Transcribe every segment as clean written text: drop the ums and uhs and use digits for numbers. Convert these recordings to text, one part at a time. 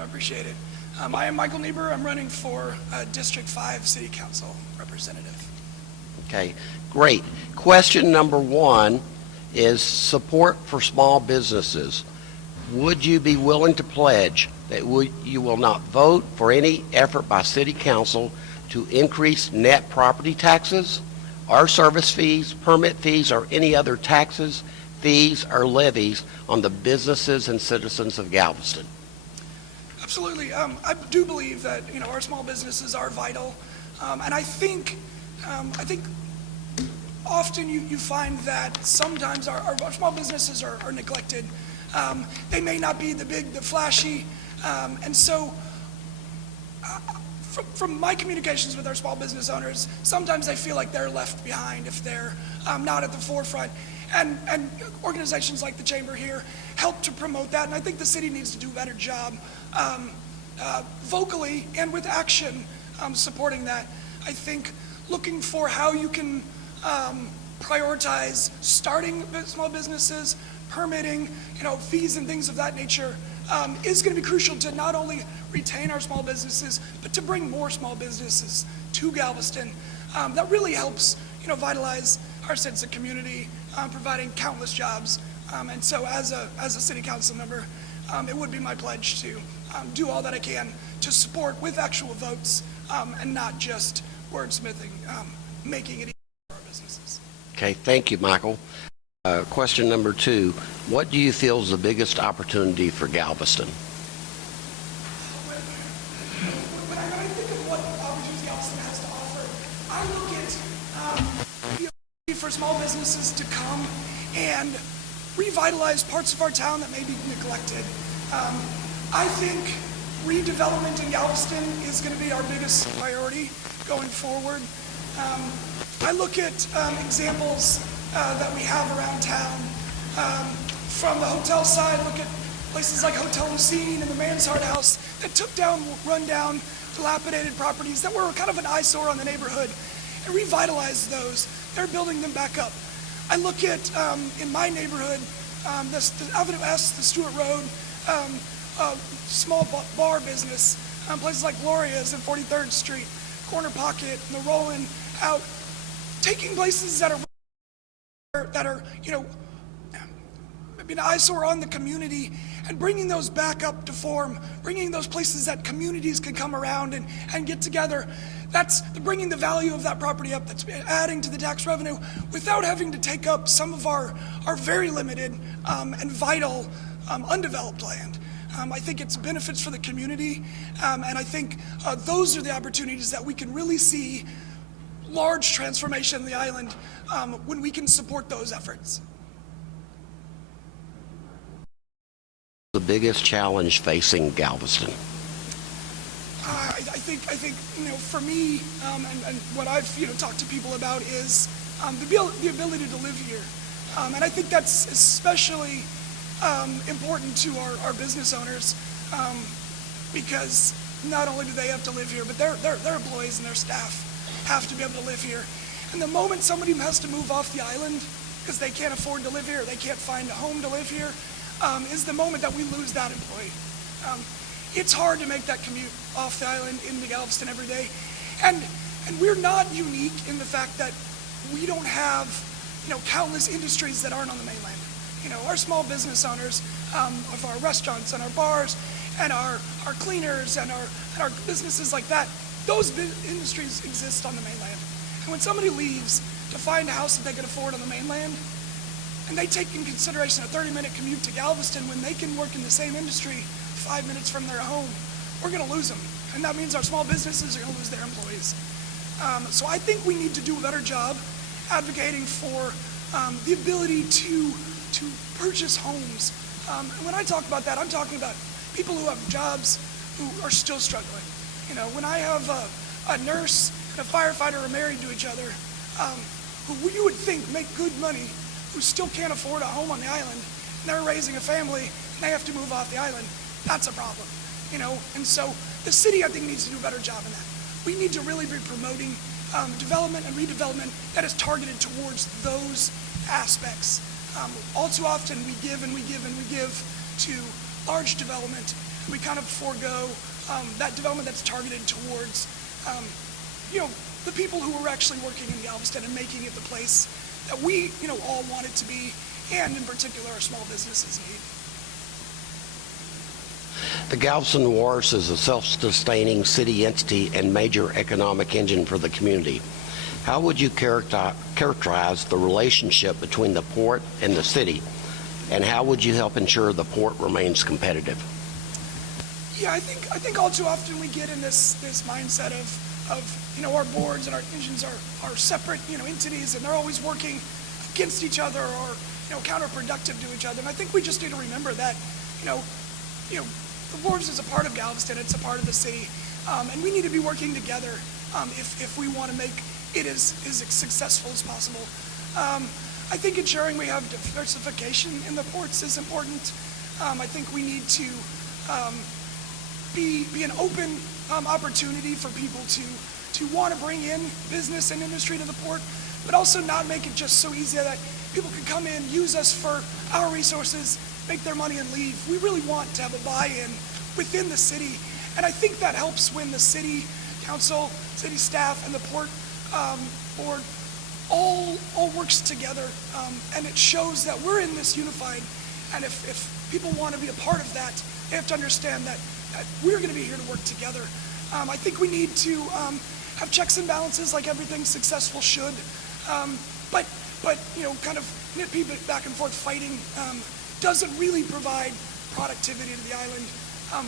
I appreciate it. I am Michael Niebuhr. I'm running for District 5 City Council Representative. Okay, great. Question number one is support for small businesses. Would you be willing to pledge that you will not vote for any effort by City Council to increase net property taxes, or service fees, permit fees, or any other taxes, fees, or levies on the businesses and citizens of Galveston? Absolutely. I do believe that our small businesses are vital, and I think often you find that sometimes our small businesses are neglected. They may not be the big, the flashy, and so from my communications with our small business owners, sometimes they feel like they're left behind if they're not at the forefront. And organizations like the Chamber here help to promote that, and I think the city needs to do a better job vocally and with action supporting that. I think looking for how you can prioritize starting small businesses, permitting, fees and things of that nature is going to be crucial to not only retain our small businesses, but to bring more small businesses to Galveston. That really helps, vitalize our sense of community, providing countless jobs. And so as a city council member, it would be my pledge to do all that I can to support with actual votes and not just wordsmithing, making it easier for our businesses. Okay, thank you, Michael. Question number two, what do you feel is the biggest opportunity for Galveston? When I think of what opportunities Galveston has to offer, I look at the ability for small businesses to come and revitalize parts of our town that may be neglected. I think redevelopment in Galveston is going to be our biggest priority going forward. I look at examples that we have around town. From the hotel side, look at places like Hotel Lucine and the Mansard House that took down run-down, dilapidated properties that were kind of an eyesore on the neighborhood and revitalized those. They're building them back up. I look at, in my neighborhood, the Avenue S, the Stewart Road, small bar business, places like Gloria's and 43rd Street, Corner Pocket, and the Rollin' out, taking places that are an eyesore on the community and bringing those back up to form, bringing those places that communities can come around and get together. That's bringing the value of that property up, that's adding to the tax revenue without having to take up some of our very limited and vital undeveloped land. I think it's benefits for the community, and I think those are the opportunities that we can really see large transformation in the island when we can support those efforts. The biggest challenge facing Galveston? I think for me, and what I've talked to people about is the ability to live here, and I think that's especially important to our business owners because not only do they have to live here, but their employees and their staff have to be able to live here. And the moment somebody has to move off the island because they can't afford to live here, they can't find a home to live here, is the moment that we lose that employee. It's hard to make that commute off the island into Galveston every day. And we're not unique in the fact that we don't have, countless industries that aren't on the mainland. Our small business owners of our restaurants and our bars and our cleaners and our businesses like that, those industries exist on the mainland. And when somebody leaves to find a house that they can afford on the mainland, and they take in consideration a 30-minute commute to Galveston when they can work in the same industry 5 minutes from their home, we're going to lose them. And that means our small businesses are going to lose their employees. So I think we need to do a better job advocating for the ability to purchase homes. And when I talk about that, I'm talking about people who have jobs who are still struggling. When I have a nurse and a firefighter are married to each other, who you would think make good money, who still can't afford a home on the island, and they're raising a family, and they have to move off the island, that's a problem. And so the city, I think, needs to do a better job in that. We need to really be promoting development and redevelopment that is targeted towards those aspects. All too often we give and we give and we give to large development we kind of forego that development that's targeted towards, the people who are actually working in Galveston and making it the place that we, all want it to be, and in particular our small businesses need. The Galveston Wharves is a self-sustaining city entity and major economic engine for the community. How would you characterize the relationship between the port and the city, and how would you help ensure the port remains competitive? Yeah, I think all too often we get in this mindset of our boards and our engines are separate entities, and they're always working against each other or counterproductive to each other. And I think we just need to remember that the Wharves is a part of Galveston, it's a part of the city, and we need to be working together if we want to make it as successful as possible. I think ensuring we have diversification in the ports is important. I think we need to be an open opportunity for people to want to bring in business and industry to the port, but also not make it just so easy that people can come in, use us for our resources, make their money and leave. We really want to have a buy-in within the city, and I think that helps when the city council, city staff, and the port board all works together, and it shows that we're in this unified. And if people want to be a part of that, they have to understand that we're going to be here to work together. I think we need to have checks and balances like everything successful should, but kind of nitpick back and forth fighting doesn't really provide productivity to the island.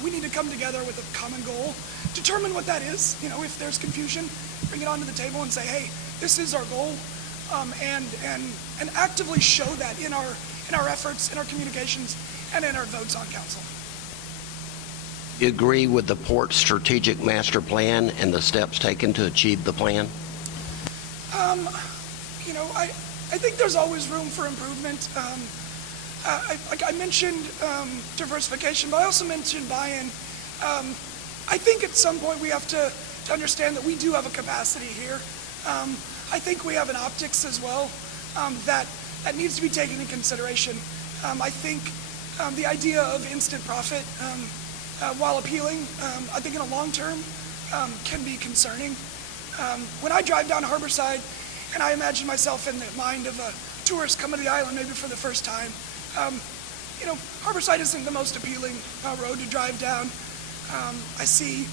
We need to come together with a common goal, determine what that is. If there's confusion, bring it onto the table and say, hey, this is our goal, and actively show that in our efforts, in our communications, and in our votes on council. You agree with the port's strategic master plan and the steps taken to achieve the plan? I think there's always room for improvement. I mentioned diversification, but I also mentioned buy-in. I think at some point we have to understand that we do have a capacity here. I think we have an optics as well that needs to be taken into consideration. I think the idea of instant profit, while appealing, I think in a long term can be concerning. When I drive down Harborside and I imagine myself in the mind of a tourist coming to the island maybe for the first time, Harborside isn't the most appealing road to drive down. I see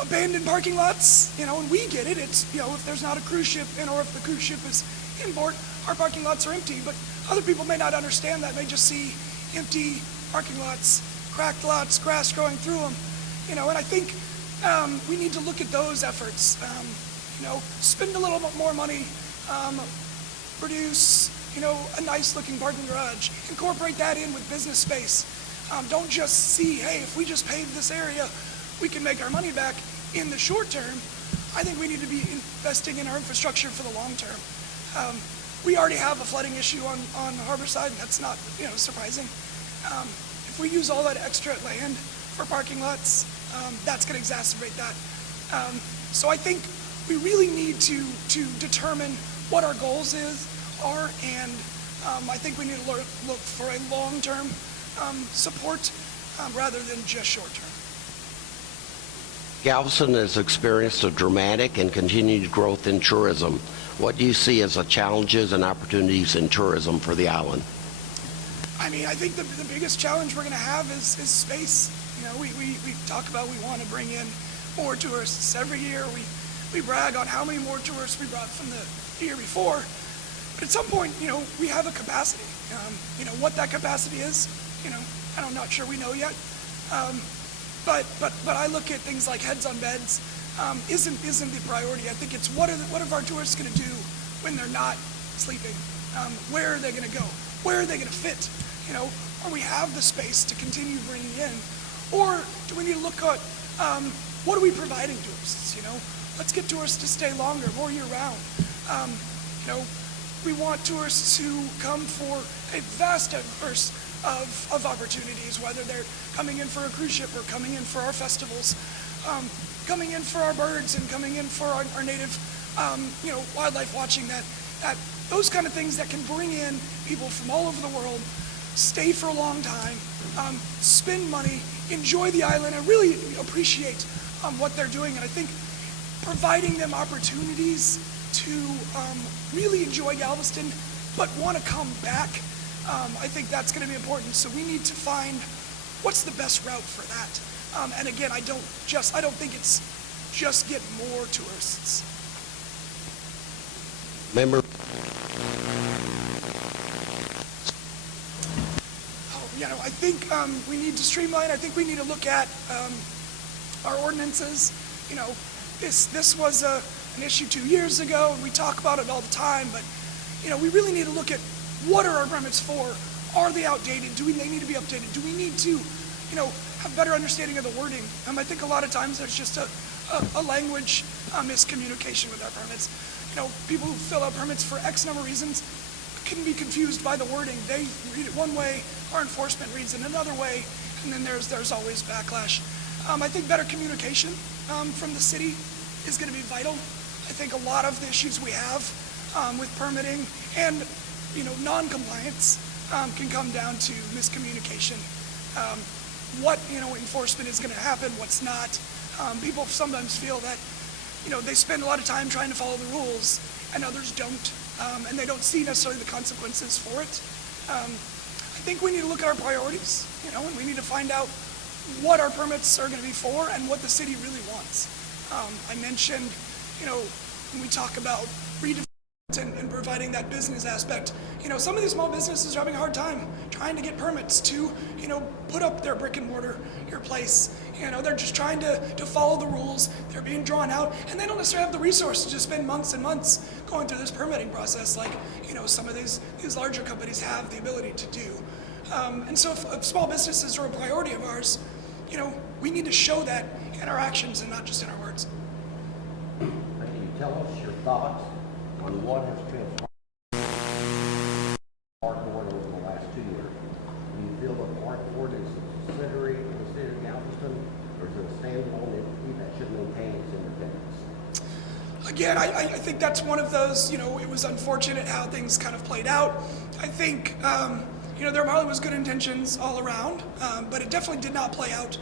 abandoned parking lots, and we get it. It's, if there's not a cruise ship in, or if the cruise ship is in port, our parking lots are empty. But other people may not understand that. They just see empty parking lots, cracked lots, grass growing through them. And I think we need to look at those efforts. Spend a little bit more money, produce, a nice looking parking garage, incorporate that in with business space. Don't just see, hey, if we just pave this area, we can make our money back in the short term. I think we need to be investing in our infrastructure for the long term. We already have a flooding issue on Harborside. That's not surprising. If we use all that extra land for parking lots, that's going to exacerbate that. So I think we really need to determine what our goals are, and I think we need to look for a long-term support rather than just short-term. Galveston has experienced a dramatic and continued growth in tourism. What do you see as the challenges and opportunities in tourism for the island? I think the biggest challenge we're going to have is space. We talk about we want to bring in more tourists every year. We brag on how many more tourists we brought from the year before. But at some point, we have a capacity. What that capacity is, I'm not sure we know yet. But I look at things like heads on beds isn't the priority. I think it's what are our tourists going to do when they're not sleeping? Where are they going to go? Where are they going to fit? Or we have the space to continue bringing in, or do we need to look at what are we providing tourists? Let's get tourists to stay longer, more year round. We want tourists who come for a vast diverse of opportunities, whether they're coming in for a cruise ship or coming in for our festivals, coming in for our birds and coming in for our native, wildlife watching, that those kind of things that can bring in people from all over the world. stay for a long time, spend money, enjoy the island, and really appreciate what they're doing. And I think providing them opportunities to really enjoy Galveston, but want to come back, I think that's going to be important. So we need to find what's the best route for that. And again, I don't think it's just get more tourists. Member. I think we need to streamline. I think we need to look at our ordinances. This was an issue 2 years ago, and we talk about it all the time, but we really need to look at what are our permits for? Are they outdated? Do they need to be updated? Do we need to have better understanding of the wording? I think a lot of times there's just a language miscommunication with our permits. People who fill out permits for X number of reasons can be confused by the wording. They read it one way, our enforcement reads it another way, and then there's always backlash. I think better communication from the city is going to be vital. I think a lot of the issues we have with permitting and non-compliance can come down to miscommunication. What enforcement is going to happen, what's not. People sometimes feel that they spend a lot of time trying to follow the rules, and others don't, and they don't see necessarily the consequences for it. I think we need to look at our priorities, and we need to find out what our permits are going to be for and what the city really wants. I mentioned, when we talk about redevelopment and providing that business aspect, some of these small businesses are having a hard time trying to get permits to, put up their brick and mortar, your place. They're just trying to follow the rules. They're being drawn out, and they don't necessarily have the resources to spend months and months going through this permitting process like, some of these larger companies have the ability to do. And so if small businesses are a priority of ours, we need to show that in our actions and not just in our words. Can you tell us your thoughts on what has transpired Park Board over the last 2 years? Do you feel that Park Board is a subsidiary of the city of Galveston, or is it a standalone entity that should maintain its independence? Again, I think that's one of those, it was unfortunate how things kind of played out. I think, there probably was good intentions all around, but it definitely did not play out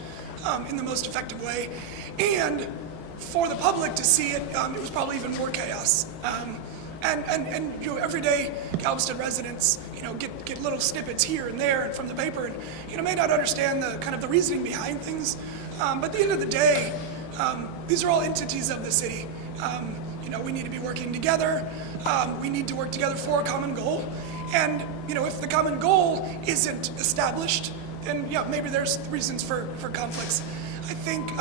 in the most effective way. And for the public to see it, it was probably even more chaos. And every day Galveston residents, get little snippets here and there and from the paper, and may not understand the kind of the reasoning behind things. But at the end of the day, these are all entities of the city. We need to be working together. We need to work together for a common goal. And if the common goal isn't established, then maybe there's reasons for conflicts. I think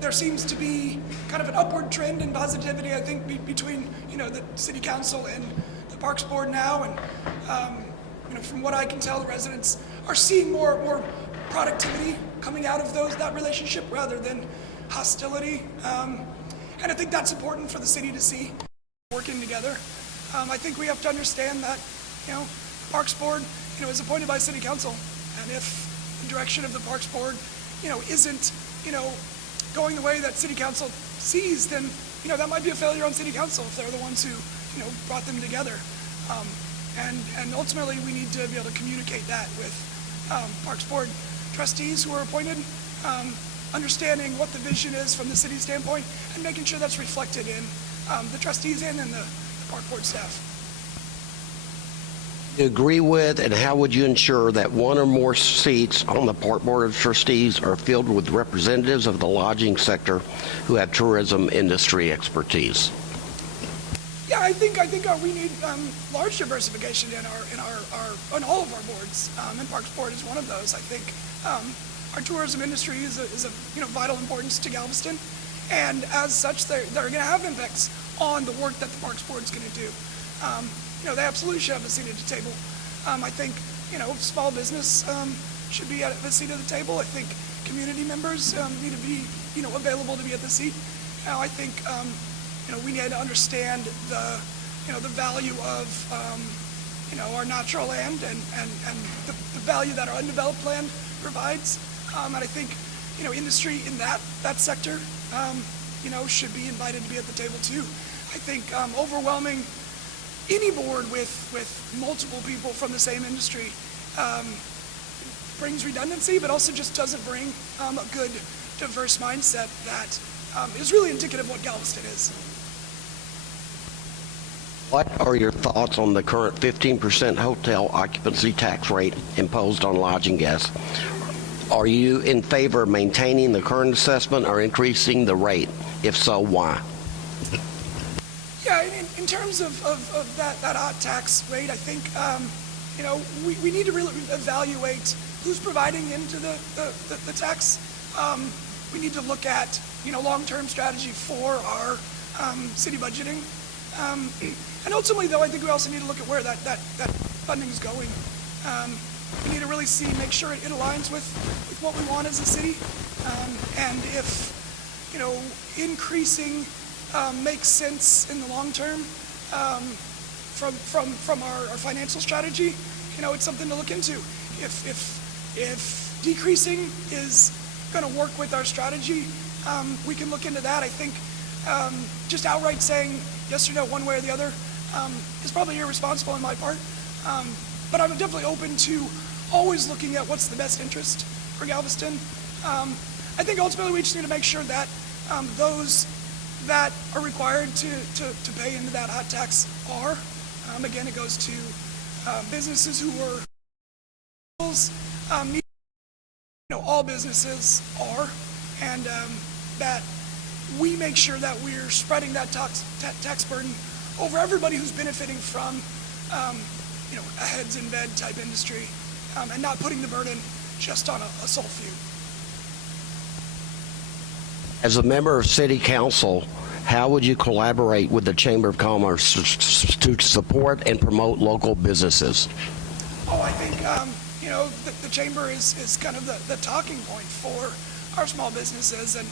there seems to be kind of an upward trend in positivity, I think, between the city council and the Parks Board now, and from what I can tell, the residents are seeing more productivity coming out of that relationship rather than hostility, and I think that's important for the city to see, working together. I think we have to understand that Parks Board is appointed by City Council, and if the direction of the Parks Board isn't going the way that City Council sees, then that might be a failure on City Council if they're the ones who brought them together. And ultimately we need to be able to communicate that with Parks Board trustees who are appointed, understanding what the vision is from the city standpoint, and making sure that's reflected in the trustees and in the Park Board staff. You agree with, and how would you ensure that one or more seats on the Park Board of Trustees are filled with representatives of the lodging sector who have tourism industry expertise? Yeah, I think we need large diversification on all of our boards, and Parks Board is one of those. I think our tourism industry is a vital importance to Galveston, and as such, they're going to have impacts on the work that the Parks Board is going to do. They absolutely should have a seat at the table. I think, small business should be at the seat of the table. I think community members need to be, available to be at the seat. I think, we need to understand the value of, our natural land and the value that our undeveloped land provides. And I think, industry in that sector, should be invited to be at the table too. I think overwhelming any board with multiple people from the same industry brings redundancy, but also just doesn't bring a good, diverse mindset that is really indicative of what Galveston is. What are your thoughts on the current 15% hotel occupancy tax rate imposed on lodging guests? Are you in favor of maintaining the current assessment or increasing the rate? If so, why? Yeah, in terms of that hot tax rate, I think we need to really evaluate who's providing into the tax. We need to look at long-term strategy for our city budgeting. And ultimately, though, I think we also need to look at where that funding is going. We need to really make sure it aligns with what we want as a city. And if, increasing makes sense in the long term from our financial strategy, it's something to look into. If decreasing is going to work with our strategy, we can look into that. I think just outright saying yes or no one way or the other is probably irresponsible on my part, but I'm definitely open to always looking at what's the best interest for Galveston. I think ultimately we just need to make sure that those that are required to pay into that hot tax are, again, it goes to businesses who are all businesses are, and that we make sure that we're spreading that tax burden over everybody who's benefiting from a heads in bed type industry, and not putting the burden just on a sole few. As a member of City Council, how would you collaborate with the Chamber of Commerce to support and promote local businesses? Oh, I think the Chamber is kind of the talking point for our small businesses, and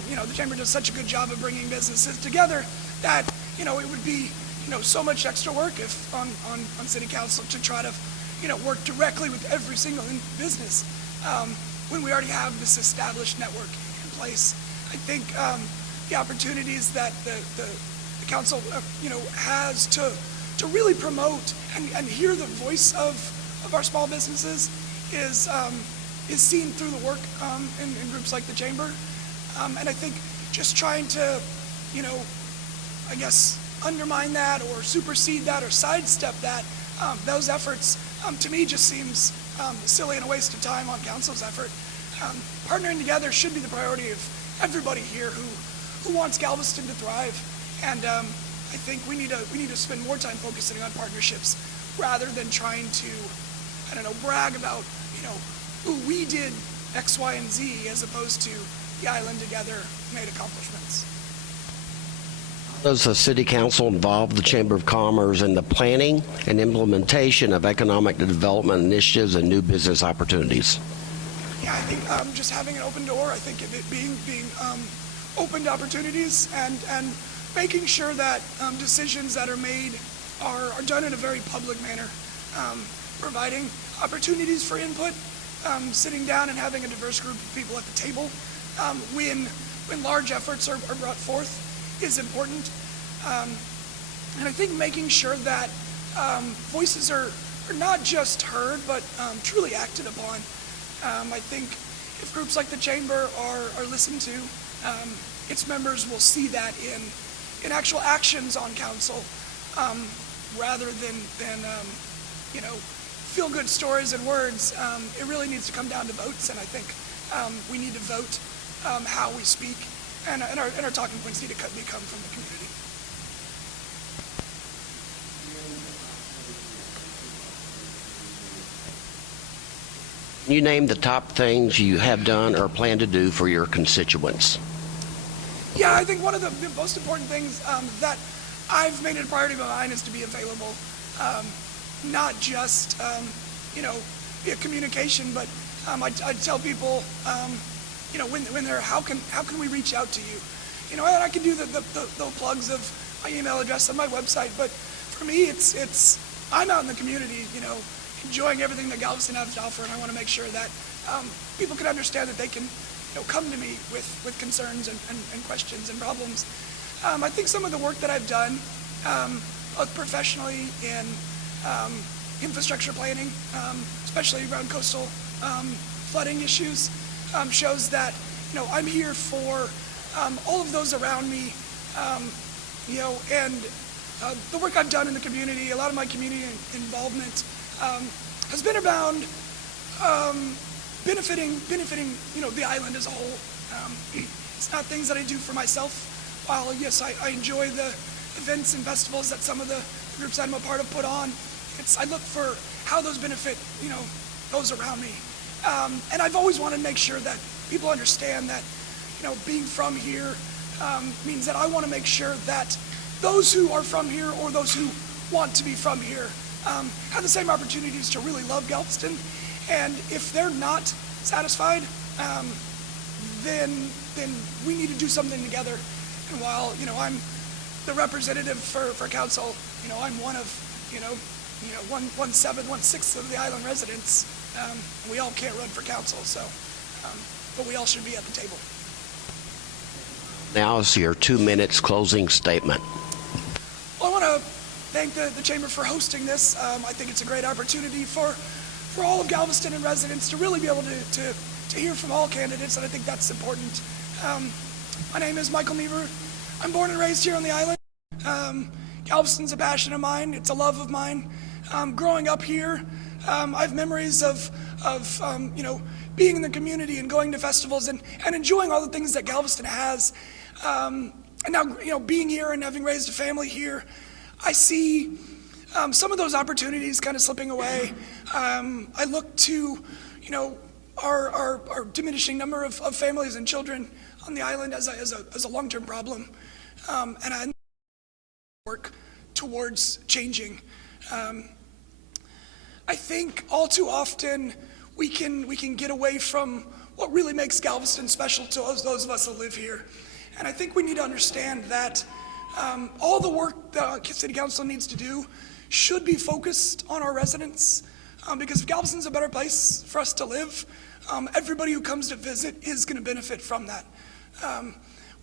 the Chamber does such a good job of bringing businesses together that it would be so much extra work if on City Council to try to work directly with every single business when we already have this established network in place. I think the opportunities that the council has to really promote and hear the voice of our small businesses is seen through the work in groups like the Chamber, and I think just trying to I guess undermine that or supersede that or sidestep that those efforts to me just seems silly and a waste of time on council's effort. Partnering together should be the priority of everybody here who wants Galveston to thrive, and I think we need to spend more time focusing on partnerships rather than trying to brag about ooh, we did X, Y, and Z as opposed to the island together made accomplishments. Does the City Council involve the Chamber of Commerce in the planning and implementation of economic development initiatives and new business opportunities? Yeah, I think just having an open door, I think it being open to opportunities and making sure that decisions that are made are done in a very public manner, providing opportunities for input, sitting down and having a diverse group of people at the table when large efforts are brought forth is important. And I think making sure that voices are not just heard, but truly acted upon. I think if groups like the Chamber are listened to, its members will see that in actual actions on council, rather than feel-good stories and words. It really needs to come down to votes, and I think we need to vote how we speak, and our talking points need to come from the community. You name the top things you have done or plan to do for your constituents. Yeah, I think one of the most important things that I've made it a priority of mine is to be available, not just via communication, but I tell people when they're how can we reach out to you? And I can do the plugs of my email address on my website, but for me it's I'm out in the community, enjoying everything that Galveston has to offer, and I want to make sure that people can understand that they can come to me with concerns and questions and problems. I think some of the work that I've done both professionally in infrastructure planning, especially around coastal flooding issues, shows that, I'm here for all of those around me, and the work I've done in the community, a lot of my community involvement has been around benefiting, the island as a whole. It's not things that I do for myself. While, yes, I enjoy the events and festivals that some of the groups I'm a part of put on, I look for how those benefit, those around me. And I've always wanted to make sure that people understand that, being from here means that I want to make sure that those who are from here or those who want to be from here have the same opportunities to really love Galveston. And if they're not satisfied, then we need to do something together. And while, I'm the representative for council, I'm one of, 1/7, 1/6 of the island residents. We all can't run for council, so, but we all should be at the table. Now is your 2 minutes closing statement. Well, I want to thank the Chamber for hosting this. I think it's a great opportunity for all of Galveston and residents to really be able to hear from all candidates, and I think that's important. My name is Michael Niebuhr. I'm born and raised here on the island. Galveston's a passion of mine. It's a love of mine. Growing up here, I have memories of being in the community and going to festivals and enjoying all the things that Galveston has. And now, being here and having raised a family here, I see some of those opportunities kind of slipping away. I look to, our diminishing number of families and children on the island as a long-term problem, and I work towards changing. I think all too often we can get away from what really makes Galveston special to those of us that live here, and I think we need to understand that all the work that City Council needs to do should be focused on our residents, because if Galveston's a better place for us to live, everybody who comes to visit is going to benefit from that.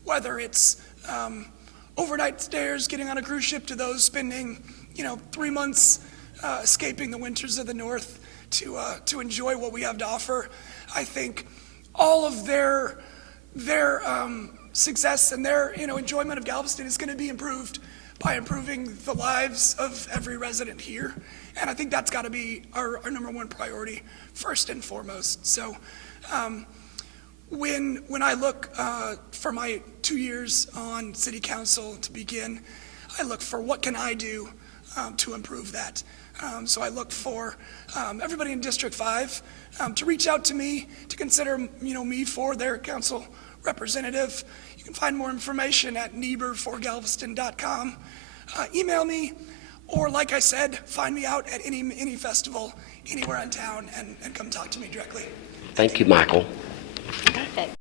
Whether it's overnight stays, getting on a cruise ship, to those spending 3 months escaping the winters of the north to enjoy what we have to offer. I think all of their success and their enjoyment of Galveston is going to be improved by improving the lives of every resident here, and I think that's got to be our number one priority first and foremost. So when I look for my 2 years on City Council to begin, I look for what can I do to improve that. So I look for everybody in District 5 to reach out to me, to consider me for their council representative. You can find more information at niebuhr4galveston.com. Email me, or like I said, find me out at any festival anywhere in town and come talk to me directly. Thank you, Michael. Perfect.